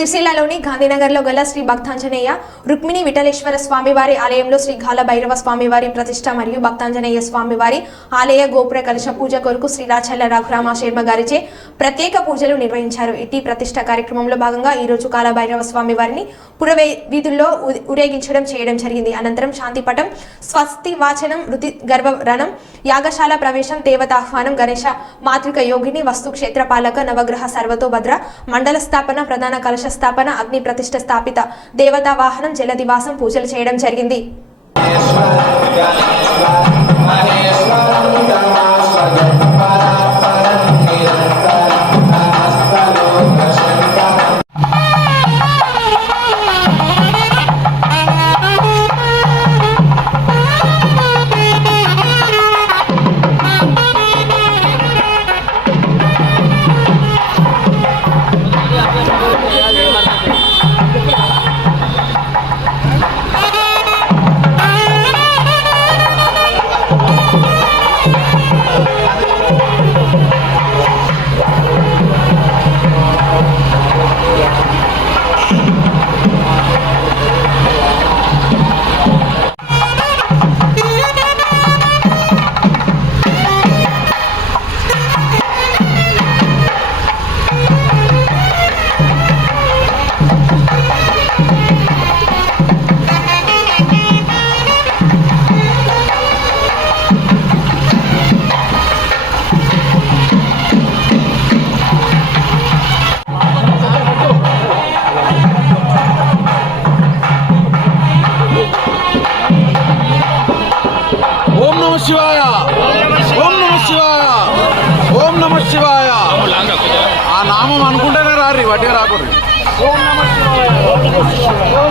సిరిసిల్లలోని గాంధీనగర్లో గల శ్రీ భక్తాంజనేయ రుక్మిణి విఠలేశ్వర స్వామివారి ఆలయంలో శ్రీ గాల భైరవ స్వామివారి ప్రతిష్ట మరియు భక్తాంజనేయ స్వామివారి ఆలయ గోపుర కలుష పూజ కొరకు శ్రీ రాచల్ల రఘురామ శర్మ గారిచే ప్రత్యేక పూజలు నిర్వహించారు. ఇటీ ప్రతిష్ట కార్యక్రమంలో భాగంగా ఈ రోజు కాల భైరవ స్వామి వారిని పురవే వీధుల్లో ఉ- ఊరేగించడం చేయడం జరిగింది. అనంతరం శాంతిపటం స్వస్తి వాచనం రుతి గర్భరణం యాగశాల ప్రవేశం దేవతాహ్వానం గణేష మాతృక యోగిని వస్తు క్షేత్ర పాలక నవగ్రహ సర్వతోభద్ర మండల స్థాపన ప్రధాన కలశ స్థాపన అగ్ని ప్రతిష్ఠ స్థాపిత దేవతా వాహనం జలదివాసం పూజలు చేయడం జరిగింది. నమ శివాయ. ఆ నామం అనుకుంటేనే రారి వడ్డీ రాకూడదు. ఓం నమ శివాయ. ఓం